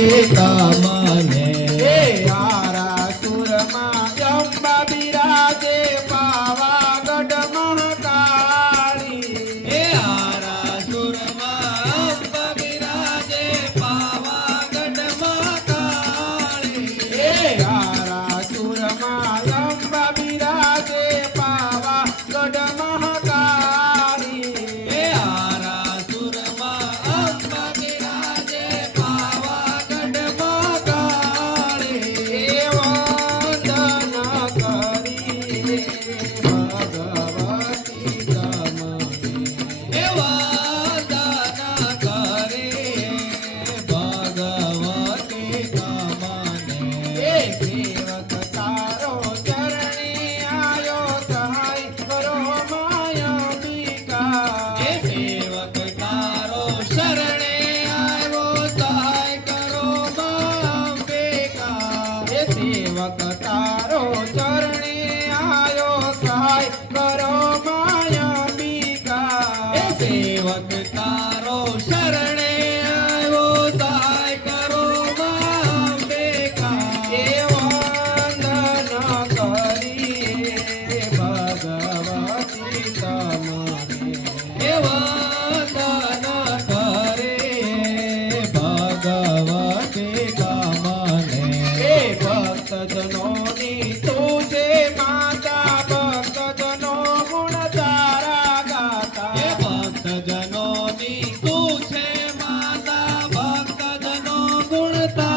કામને આરા સુરમાં અંબા બિરાજે પાવાગઢ મહાકાળી આરા સુરમાં અંબા બિરાજે પાવાગઢ મહાકાળી આરા સુરમાં અંબા બિરાજે પાવાગઢ મહાકાળી આરા સુરમાં અંબા બિરાજે પાવાગઢ મહાકાળી સેવક તારો ચરણે આયો સહાય કરો માયાંબિકા સેવક તારો શરણે આવ્યો સહાય કરો અંબિકા એ વંદન કરીએ ભગવતી તમને એ વંદન કરે ભગવતી કામને એ ભક્તજનોની તુજે માતા ભક્તજનો ગુણ તારા ગાતા એ ભક્તજનોની તું છે માતા ભક્તજનો ગુણતા